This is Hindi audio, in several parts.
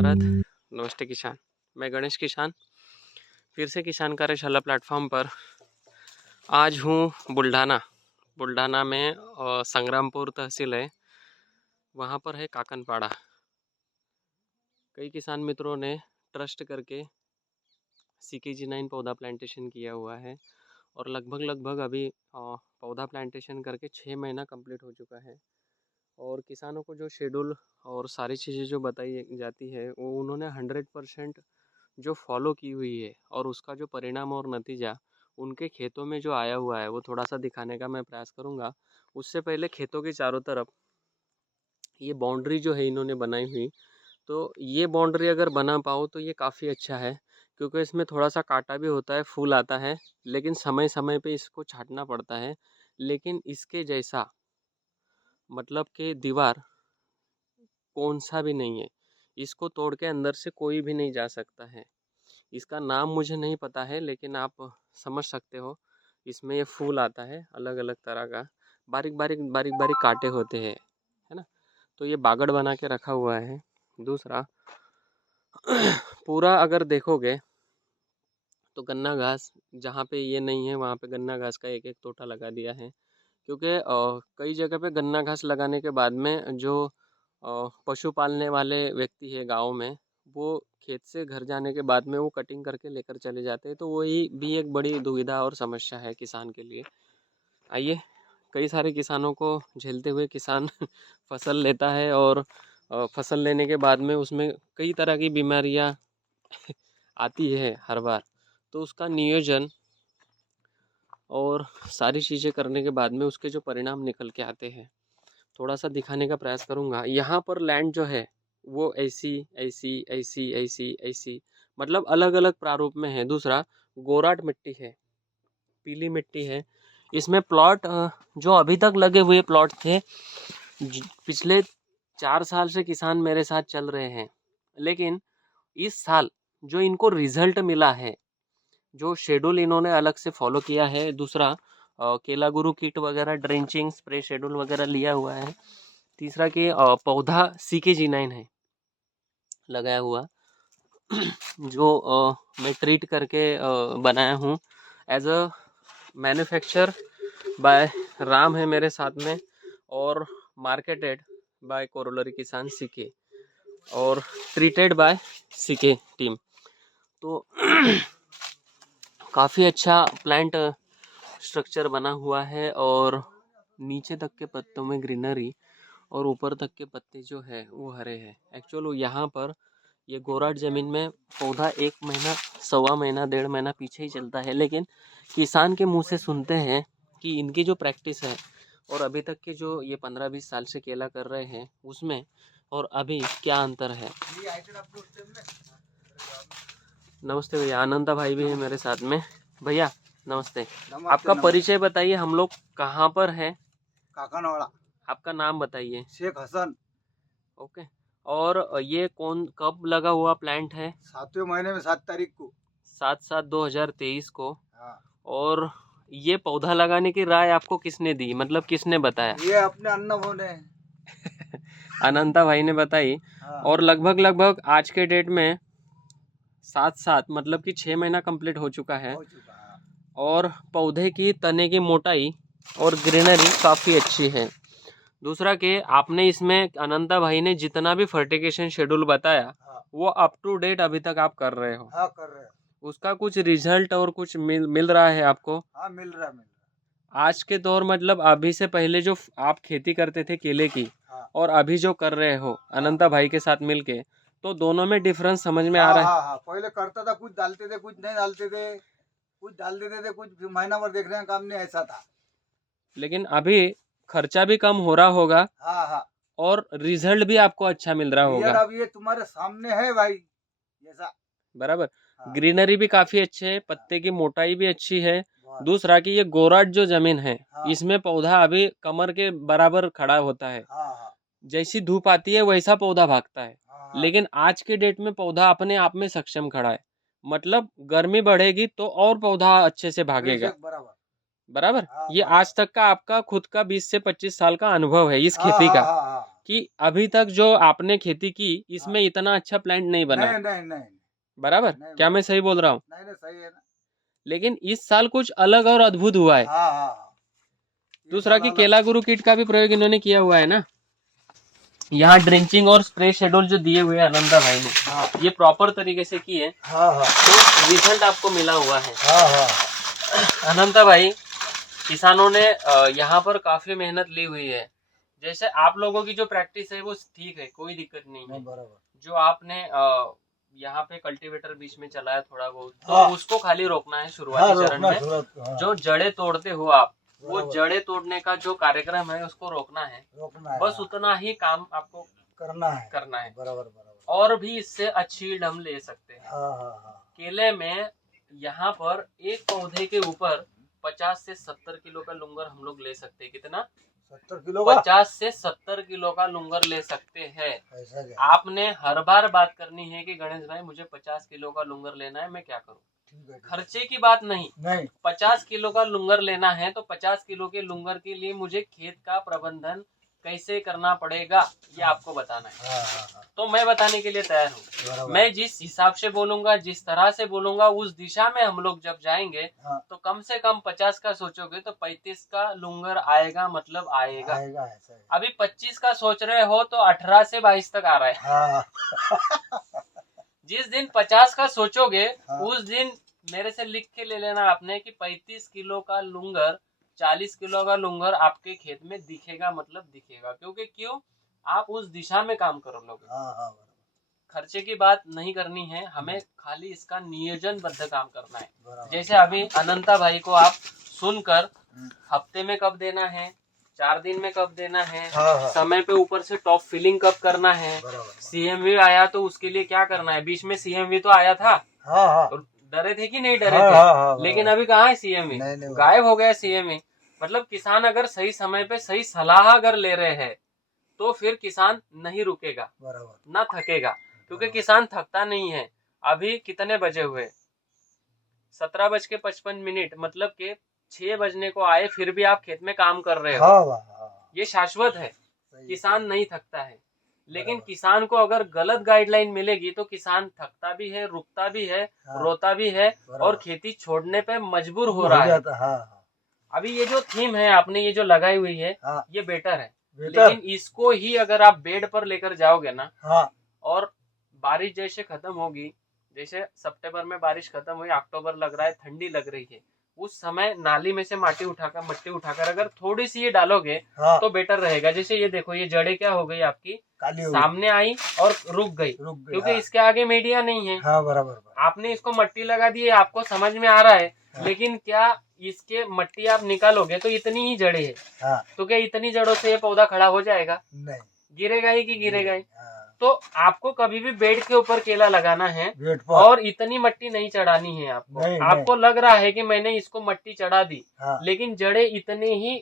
भारत। नमस्ते किसान, मैं गणेश किसान फिर से किसान कार्यशाला प्लेटफॉर्म पर आज हूँ बुल्ढाना में संग्रामपुर तहसील है, वहाँ पर है काकनपाड़ा। कई किसान मित्रों ने ट्रस्ट करके CKG9 पौधा प्लांटेशन किया हुआ है और लगभग अभी पौधा प्लांटेशन करके 6 महीना कंप्लीट हो चुका है। और किसानों को जो शेड्यूल और सारी चीज़ें जो बताई जाती है वो उन्होंने 100% जो फॉलो की हुई है और उसका जो परिणाम और नतीजा उनके खेतों में जो आया हुआ है वो थोड़ा सा दिखाने का मैं प्रयास करूँगा। उससे पहले खेतों के चारों तरफ ये बाउंड्री जो है इन्होंने बनाई हुई, तो ये बाउंड्री अगर बना पाओ तो ये काफ़ी अच्छा है, क्योंकि इसमें थोड़ा सा कांटा भी होता है, फूल आता है, लेकिन समय समय पे इसको छांटना पड़ता है। लेकिन इसके जैसा मतलब कि दीवार कौन सा भी नहीं है, इसको तोड़ के अंदर से कोई भी नहीं जा सकता है। इसका नाम मुझे नहीं पता है, लेकिन आप समझ सकते हो। इसमें ये फूल आता है अलग अलग तरह का, बारीक बारीक कांटे होते हैं, है ना। तो ये बागड़ बना के रखा हुआ है। दूसरा पूरा अगर देखोगे तो गन्ना घास जहाँ पे ये नहीं है वहाँ पे गन्ना घास का एक एक तोटा लगा दिया है, क्योंकि कई जगह पे गन्ना घास लगाने के बाद में जो पशु पालने वाले व्यक्ति है गाँव में, वो खेत से घर जाने के बाद में वो कटिंग करके लेकर चले जाते हैं, तो वही भी एक बड़ी दुविधा और समस्या है किसान के लिए। आइए, कई सारे किसानों को झेलते हुए किसान फसल लेता है और फसल लेने के बाद में उसमें कई तरह की बीमारियां आती है हर बार, तो उसका नियोजन और सारी चीज़ें करने के बाद में उसके जो परिणाम निकल के आते हैं थोड़ा सा दिखाने का प्रयास करूँगा। यहाँ पर लैंड जो है वो ऐसी ऐसी ऐसी ऐसी ऐसी मतलब अलग अलग प्रारूप में है। दूसरा गोराट मिट्टी है, पीली मिट्टी है। इसमें प्लॉट जो अभी तक लगे हुए प्लॉट थे, पिछले 4 साल से किसान मेरे साथ चल रहे हैं, लेकिन इस साल जो इनको रिजल्ट मिला है, जो शेड्यूल इन्होंने अलग से फॉलो किया है, दूसरा केला गुरु किट वगैरह ड्रेंचिंग स्प्रे शेड्यूल वगैरह लिया हुआ है, तीसरा कि पौधा CKG9 है लगाया हुआ जो मैं ट्रीट करके बनाया हूँ as a manufacture by Ram है मेरे साथ में, और मार्केटेड बाय कोरोलरी किसान CK और ट्रीटेड बाय CK टीम। तो काफ़ी अच्छा प्लांट स्ट्रक्चर बना हुआ है और नीचे तक के पत्तों में ग्रीनरी और ऊपर तक के पत्ते जो है वो हरे हैं। एक्चुअल यहाँ पर ये गोराट ज़मीन में पौधा 1 महीना, 1.25 महीना, 1.5 महीना पीछे ही चलता है, लेकिन किसान के मुंह से सुनते हैं कि इनकी जो प्रैक्टिस है और अभी तक के जो ये 15-20 साल से केला कर रहे हैं उसमें और अभी क्या अंतर है। नमस्ते भैया, आनंदा भाई भी है मेरे साथ में। भैया नमस्ते, आपका परिचय बताइए, हम लोग कहाँ पर हैं? काकनवाड़ा। आपका नाम बताइए। शेख हसन। ओके, और ये कौन कब लगा हुआ प्लांट है? 7वें महीने में 7 तारीख को। 7/7/2023 को। हाँ। और ये पौधा लगाने की राय आपको किसने दी, मतलब किसने बताया? ये अपने अन्ना ने अनंता भाई ने बताई। हाँ। और लगभग आज के डेट में 7 मतलब कि 6 महीना कंप्लीट हो चुका है हो चुका है। और पौधे की तने की मोटाई और ग्रीनरी काफ़ी अच्छी है। दूसरा कि आपने इसमें अनंता भाई ने जितना भी फर्टिगेशन शेड्यूल बताया, हाँ। वो अप टू डेट अभी तक आप कर रहे हो? हाँ, कर रहे हो। उसका कुछ रिजल्ट और कुछ मिल रहा है आपको? हाँ, मिल रहा है। आज के दौर मतलब अभी से पहले जो आप खेती करते थे केले की, हाँ। और अभी जो कर रहे हो अनंता भाई के साथ मिलके, तो दोनों में डिफरेंस समझ में आ हाँ रहा है? हाँ हाँ, पहले करता था, कुछ डालते थे कुछ नहीं डालते थे, कुछ डाल देते थे, कुछ महीना भर देखने का काम नहीं, ऐसा था। लेकिन अभी खर्चा भी कम हो रहा होगा हाँ हाँ, और रिजल्ट भी आपको अच्छा मिल रहा होगा। अब ये तुम्हारे सामने है भाई, जैसा। बराबर। हाँ। ग्रीनरी भी काफी अच्छे है, पत्ते की मोटाई भी अच्छी है। बहुत। दूसरा कि ये गोराट जो जमीन है, हाँ। इसमें पौधा अभी कमर के बराबर खड़ा होता है। हाँ हाँ जैसी धूप आती है वैसा पौधा भागता है। हाँ हाँ। लेकिन आज के डेट में पौधा अपने आप में सक्षम खड़ा है, मतलब गर्मी बढ़ेगी तो और पौधा अच्छे से भागेगा। बेशक, बराबर। बराबर। हाँ, ये बराबर। आज तक का आपका खुद का 20 से 25 साल का अनुभव है इस हाँ खेती हाँ का, हाँ हाँ। कि अभी तक जो आपने खेती की हाँ। इसमें इतना अच्छा प्लांट नहीं बना, नहीं नहीं नहीं बराबर। नहीं, क्या मैं बराबर। सही बोल रहा हूँ? नहीं नहीं, सही है ना। लेकिन इस साल कुछ अलग और अद्भुत हुआ है। हाँ हाँ हाँ। ये दूसरा साल कि अलग। केला गुरु किट का भी प्रयोग इन्होंने किया हुआ है ना। यहाँ ड्रिंचिंग और स्प्रे शेड्यूल जो दिए हुए हैं आनंदा भाई ने, हाँ ये प्रॉपर तरीके से किए, हाँ हाँ तो रिजल्ट आपको मिला हुआ है। हाँ हाँ। अनंता भाई, किसानों ने यहाँ पर काफी मेहनत ली हुई है। जैसे आप लोगों की जो प्रैक्टिस है वो ठीक है, कोई दिक्कत नहीं है। बराबर। जो आपने यहाँ पे कल्टीवेटर बीच में चलाया थोड़ा बहुत, तो हाँ। उसको खाली रोकना है हाँ, शुरुआती चरण रोकना में। जरूरत। हाँ। जो जड़ें तोड़ते हो आप, वो बराबर। जड़ें तोड़ने का जो कार्यक्रम है उसको रोकना है। रोकना है। बस हाँ। उतना ही काम आपको करना है। करना है। बराबर बराबर। और भी इससे अच्छी हम ले सकते हैं। हाँ हाँ हाँ। केले में यहाँ पर एक पौधे के ऊपर 50 से 70 किलो का लुंगर हम लोग ले सकते हैं। कितना? 70 किलो का? 50 से 70 किलो का लुंगर ले सकते हैं। ऐसा क्या? आपने हर बार बात करनी है कि गणेश भाई मुझे 50 किलो का लुंगर लेना है, मैं क्या करूँ? ठीक है। खर्चे की बात नहीं, नहीं। 50 किलो का लुंगर लेना है तो 50 किलो के लुंगर के लिए मुझे खेत का प्रबंधन कैसे करना पड़ेगा ये आपको बताना है। हाँ हाँ हाँ। तो मैं बताने के लिए तैयार हूँ। मैं जिस हिसाब से बोलूंगा, जिस तरह से बोलूंगा, उस दिशा में हम लोग जब जाएंगे, हाँ। तो कम से कम 50 का सोचोगे तो 35 का लुंगर आएगा, मतलब आएगा। आएगा, ऐसा है। अभी 25 का सोच रहे हो तो 18 से 22 तक आ रहा है। हाँ। जिस दिन 50 का सोचोगे, हाँ। उस दिन मेरे से लिख के ले लेना आपने कि 35 किलो का लुंगर, 40 किलो का लुंगर आपके खेत में दिखेगा, मतलब दिखेगा। क्योंकि क्यों? आप उस दिशा में काम कर लोगे। हाँ हाँ। खर्चे की बात नहीं करनी है हमें, खाली इसका नियोजनबद्ध काम करना है। बराबर। जैसे अभी अनंता भाई को आप सुनकर हफ्ते में कब देना है, 4 दिन में कब देना है, हाँ हाँ। समय पे ऊपर से टॉप फिलिंग कब करना है, बराबर। सीएमवी आया तो उसके लिए क्या करना है। बीच में सीएमवी तो आया था, हाँ हाँ। तो डरे थे कि नहीं डरे हाँ थे? हाँ हाँ, लेकिन अभी कहाँ है सीएमवी? नहीं, गायब हो गया सीएमवी। मतलब किसान अगर सही समय पे सही सलाह अगर ले रहे हैं तो फिर किसान नहीं रुकेगा, बराबर, ना थकेगा। क्योंकि किसान थकता नहीं है। अभी कितने बजे हुए? 17:55, मतलब के 6 बजने को आए, फिर भी आप खेत में काम कर रहे हो। हाँ हाँ। ये शाश्वत है, किसान नहीं थकता है। लेकिन किसान को अगर गलत गाइडलाइन मिलेगी तो किसान थकता भी है, रुकता भी है, हाँ। रोता भी है, और खेती छोड़ने पे मजबूर हो रहा है। हाँ। अभी ये जो थीम है आपने ये जो लगाई हुई है, हाँ। ये बेटर है। लेकिन इसको ही अगर आप बेड पर लेकर जाओगे ना, हाँ। और बारिश जैसे खत्म होगी, जैसे सितंबर में बारिश खत्म हुई, अक्टूबर लग रहा है, ठंडी लग रही है, उस समय नाली में से मट्टी उठाकर अगर थोड़ी सी ये डालोगे, हाँ। तो बेटर रहेगा। जैसे ये देखो, ये जड़ें क्या हो गई आपकी, सामने आई और रुक गई, क्योंकि इसके आगे मीडिया नहीं है। हाँ, बराबर। आपने इसको मट्टी लगा दी है, आपको समझ में आ रहा है। हाँ। लेकिन क्या इसके मट्टी आप निकालोगे तो इतनी ही जड़ें है। हाँ। तो क्या इतनी जड़ों से ये पौधा खड़ा हो जाएगा? नहीं, गिरेगा ही कि गिरेगा ही। हाँ। तो आपको कभी भी बेड के ऊपर केला लगाना है और इतनी मट्टी नहीं चढ़ानी है आपको। आपको लग रहा है कि मैंने इसको मट्टी चढ़ा दी, हाँ। लेकिन जड़ें इतने ही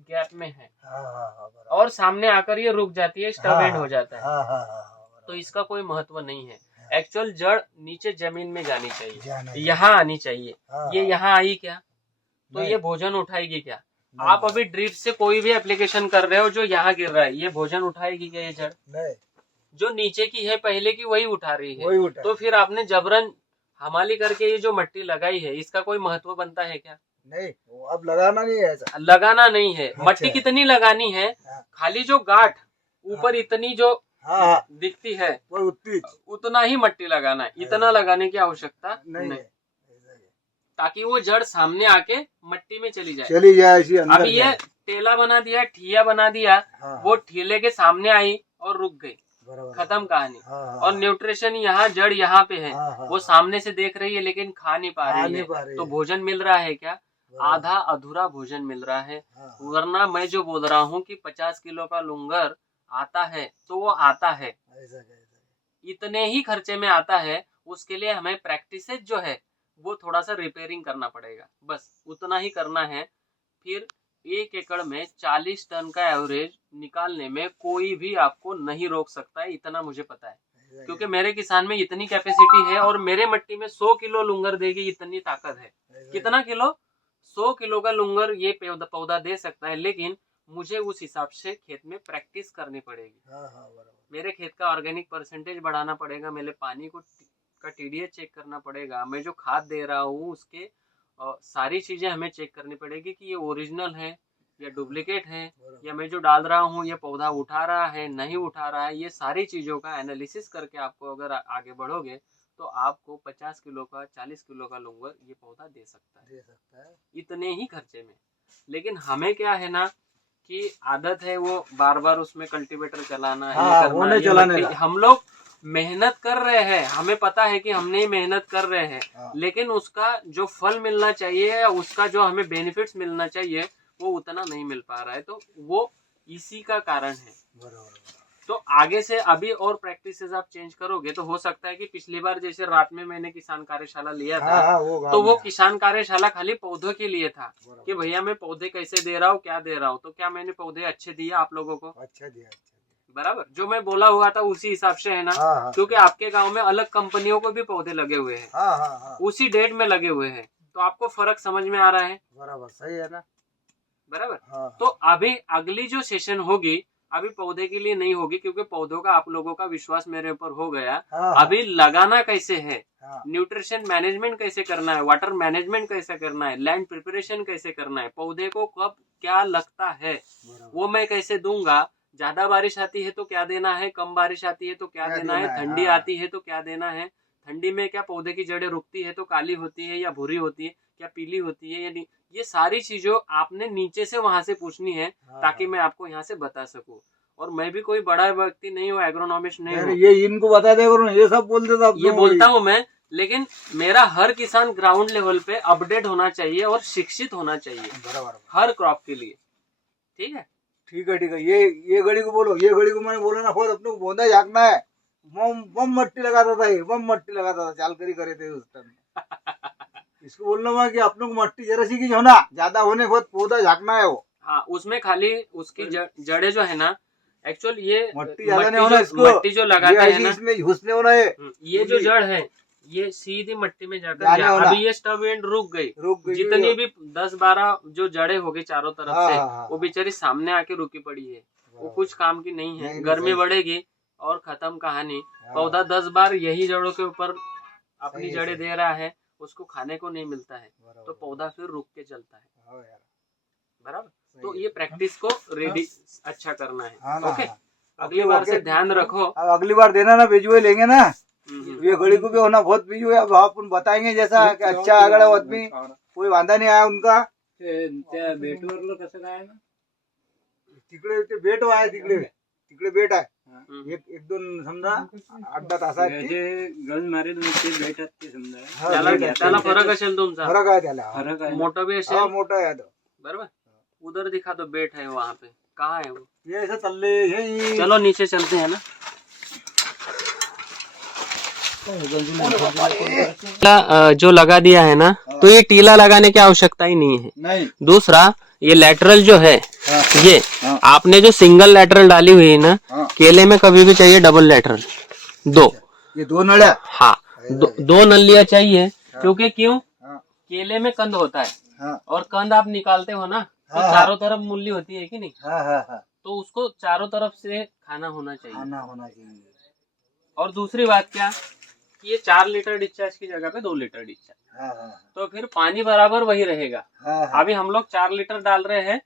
गैप में है, हाँ, और सामने आकर ये रुक जाती है, स्टब एंड हो जाता है। तो इसका कोई महत्व नहीं है। एक्चुअल जड़ नीचे जमीन में जानी चाहिए, यहाँ आनी चाहिए। ये यहाँ आई क्या, तो ये भोजन उठाएगी क्या? आप अभी ड्रिप से कोई भी एप्लीकेशन कर रहे हो जो यहाँ गिर रहा है, ये भोजन उठाएगी क्या? ये जड़ नहीं, जो नीचे की है पहले की वही उठा रही है। तो फिर आपने जबरन हमाली करके ये जो मट्टी लगाई है, इसका कोई महत्व बनता है क्या? नहीं, अब लगाना नहीं है ऐसा। लगाना नहीं है। अच्छा। मट्टी कितनी लगानी है? हाँ। खाली जो गांठ ऊपर इतनी जो दिखती है, उतना ही मट्टी लगाना है, इतना लगाने की आवश्यकता नहीं, ताकि वो जड़ सामने आके मट्टी में चली जाए। अभी ये टेला बना दिया, ठिया बना दिया, वो ठेले के सामने आई और रुक गई, खत्म कहानी। और न्यूट्रिशन यहाँ, जड़ यहाँ पे है, वो सामने से देख रही है लेकिन खा नहीं पा रही है। तो भोजन मिल रहा है क्या? आधा अधूरा भोजन मिल रहा है। वरना मैं जो बोल रहा हूँ कि 50 किलो का लुंगर आता है तो वो आता है, इतने ही खर्चे में आता है। उसके लिए हमें प्रैक्टिस जो है वो थोड़ा सा रिपेयरिंग करना पड़ेगा, बस उतना ही करना है। फिर 1 एकड़ में 40 टन का एवरेज निकालने में कोई भी आपको नहीं रोक सकता है, इतना मुझे पता है। क्योंकि मेरे किसान में इतनी कैपेसिटी है और मेरे मट्टी में 100 किलो लुंगर देगी, इतनी ताकत है। कितना किलो? 100 किलो का लुंगर ये पौधा दे सकता है, लेकिन मुझे उस हिसाब से खेत में प्रैक्टिस करनी पड़ेगी। बराबर। मेरे खेत का ऑर्गेनिक परसेंटेज बढ़ाना पड़ेगा, मेरे पानी को का टीडीएस चेक करना पड़ेगा, मैं जो खाद दे रहा हूँ उसके सारी चीजें हमें चेक करनी पड़ेगी कि ये ओरिजिनल है या डुप्लीकेट है, या मैं जो डाल रहा हूँ ये पौधा उठा रहा है नहीं उठा रहा है। ये सारी चीजों का एनालिसिस करके आपको अगर आगे बढ़ोगे तो आपको 50 किलो का 40 किलो का लुंगर ये पौधा दे सकता है इतने ही खर्चे में। लेकिन हमें क्या है ना कि आदत है वो बार बार उसमें कल्टीवेटर चलाना है, हाँ, करना है, चलाने का। हम लोग मेहनत कर रहे हैं, हमें पता है कि हमने ही मेहनत कर रहे हैं, हाँ। लेकिन उसका जो फल मिलना चाहिए या उसका जो हमें बेनिफिट्स मिलना चाहिए वो उतना नहीं मिल पा रहा है। तो वो इसी का कारण है। बराबर। तो आगे से अभी और प्रैक्टिसेस आप चेंज करोगे तो हो सकता है कि पिछली बार जैसे रात में मैंने किसान कार्यशाला लिया था, तो वो किसान कार्यशाला खाली पौधों के लिए था कि भैया मैं पौधे कैसे दे रहा हूँ, क्या दे रहा हूँ। तो क्या मैंने पौधे अच्छे दिए आप लोगों को? अच्छा दिया। बराबर, जो मैं बोला हुआ था उसी हिसाब से है ना। क्योंकि आपके गांव में अलग कंपनियों को भी पौधे लगे हुए हैं, उसी डेट में लगे हुए हैं, तो आपको फर्क समझ में आ रहा है। बराबर, सही है ना। बराबर। तो अभी अगली जो सेशन होगी अभी पौधे के लिए नहीं होगी, क्योंकि पौधों का आप लोगों का विश्वास मेरे ऊपर हो गया। अभी लगाना कैसे है, न्यूट्रिशन मैनेजमेंट कैसे करना है, वाटर मैनेजमेंट कैसे करना है, लैंड प्रिपरेशन कैसे करना है, पौधे को कब क्या लगता है वो मैं कैसे दूंगा, ज्यादा बारिश आती है तो क्या देना है, कम बारिश आती है तो क्या देना है, ठंडी आती है तो क्या देना है, ठंडी में क्या पौधे की जड़ें रुकती है तो काली होती है या भूरी होती है, क्या पीली होती है या नहीं, ये सारी चीजों आपने नीचे से वहां से पूछनी है ताकि मैं आपको यहाँ से बता सकूं। और मैं भी कोई बड़ा व्यक्ति नहीं हूँ, एग्रोनॉमिस्ट नहीं हूँ, ये इनको बता दे, ये सब बोल देता, ये बोलता हूँ मैं, लेकिन मेरा हर किसान ग्राउंड लेवल पे अपडेट होना चाहिए और शिक्षित होना चाहिए। बराबर, हर क्रॉप के लिए। ठीक है, ठीक है, ठीक है। ये घड़ी को बोलो, ये घड़ी को मैंने बोला ना, खुद अपने को बोंदा झाँकना है। बम मट्टी लगाता था, ये बम मट्टी लगाता था, चाल करी करे थे उस टाइम। इसको बोलना मैं कि अपने को मट्टी जरा सी की जो ना ज्यादा होने बहुत पौधा झाँकना है वो। हाँ, उसमें खाली उसकी जड़े जो है ना, एक्चुअल ये मट्टी ज्यादा नहीं होना, इसको मट्टी जो लगाते हैं ना, इसमें घुसने होना है। ये जो जड़ है ये सीधी मट्टी में जाकर अभी ये स्टब एंड रुक गई, जितनी भी 10-12 जो जड़े हो गई चारों तरफ से, वो बेचारी सामने आके रुकी पड़ी है, वो कुछ काम की नहीं है। गर्मी बढ़ेगी और खत्म कहानी। पौधा 10 बार यही जड़ों के ऊपर अपनी जड़ें दे रहा है, उसको खाने को नहीं मिलता है, तो पौधा फिर रुक के चलता है। बराबर। तो ये प्रैक्टिस को रेडी अच्छा करना है। ओके, अगली बार से ध्यान रखो। अब अगली बार देना ना, भेजुए लेंगे ना, ये घड़ी को भी होना बहुत बीजू है। अब आप बताएंगे जैसा कि अच्छा आगळ आदमी, कोई वांधा नहीं आया उनका। बेटवरलं कसं काय ना, तिकडे ते बेट आहे, तिकडे बेट आहे, एक दोन समजा 8-10 तासात गंज मारेल ते बेटात ते समजा त्याला फरक असेल, तुमचा फरक आहे, त्याला फरक आहे, मोठा भी असेल, मोठा आहे। बराबर, उधर दिखा दो बेट है वहाँ पे, कहाँ है वो? ये ऐसा चल, चलो नीचे चलते हैं ना। जो लगा दिया है ना, तो ये टीला लगाने की आवश्यकता ही नहीं है। नहीं। दूसरा, ये लेटरल जो है, ये आपने जो सिंगल लेटरल डाली हुई है ना, केले में कभी भी चाहिए डबल लेटरल, ये दो नलिया, हाँ, दो नलियां चाहिए। क्योंकि क्यों? केले में कंद होता है, और कंद आप निकालते हो ना, तो चारों तरफ मूली होती है कि नहीं, तो उसको चारों तरफ से खाना होना चाहिए। और दूसरी बात क्या, कि ये 4 लीटर डिस्चार्ज की जगह पे 2 लीटर डिस्चार्ज, तो फिर पानी बराबर वही रहेगा। अभी हम लोग 4 लीटर डाल रहे हैं,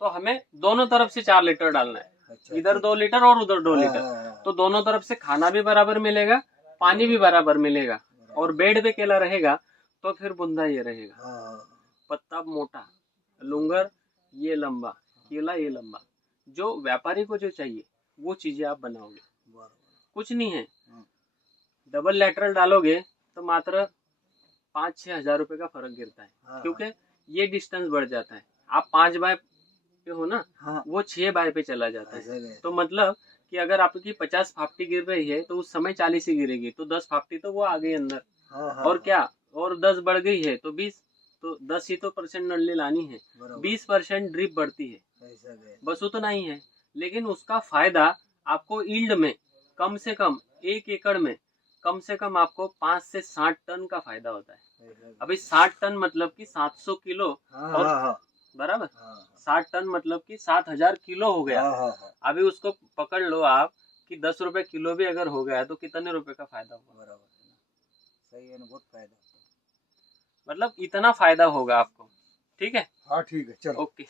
तो हमें दोनों तरफ से 4 लीटर डालना है, इधर 2 लीटर और उधर 2 लीटर, तो दोनों तरफ से खाना भी बराबर मिलेगा, पानी भी बराबर मिलेगा, और बेड पे केला रहेगा तो फिर बुंदा ये रहेगा, पत्ता मोटा, लुंगर ये लंबा, केला ये लंबा। जो व्यापारी को जो चाहिए वो चीजें आप बनाओगे, कुछ नहीं है। डबल लेटरल डालोगे तो मात्र 5-6 हजार रुपए का फर्क गिरता है, क्योंकि ये डिस्टेंस बढ़ जाता है। आप 5 बाय पे हो ना, वो 6 बाय पे चला जाता है। तो मतलब कि अगर आपकी 50 फाफ्टी गिर रही है तो उस समय 40 ही गिरेगी, तो 10 फाफ्टी तो वो आ गई अंदर, और क्या, और 10 बढ़ गई है तो 20, तो 10 ही तो परसेंट नली लानी है, 20% ड्रिप बढ़ती है, बस उतना ही है। लेकिन उसका फायदा आपको ईल्ड में कम से कम 1 एकड़ में कम से कम आपको 5 से 60 टन का फायदा होता है। अभी 60 टन मतलब कि 700 किलो और बराबर 60 टन मतलब कि 7000 किलो हो गया। अभी उसको पकड़ लो आप कि 10 रुपए किलो भी अगर हो गया तो कितने रुपए का फायदा होगा। बराबर सही है ना, बहुत फायदा मतलब इतना फायदा होगा आपको। ठीक है, हाँ ठीक है चलो। ओके।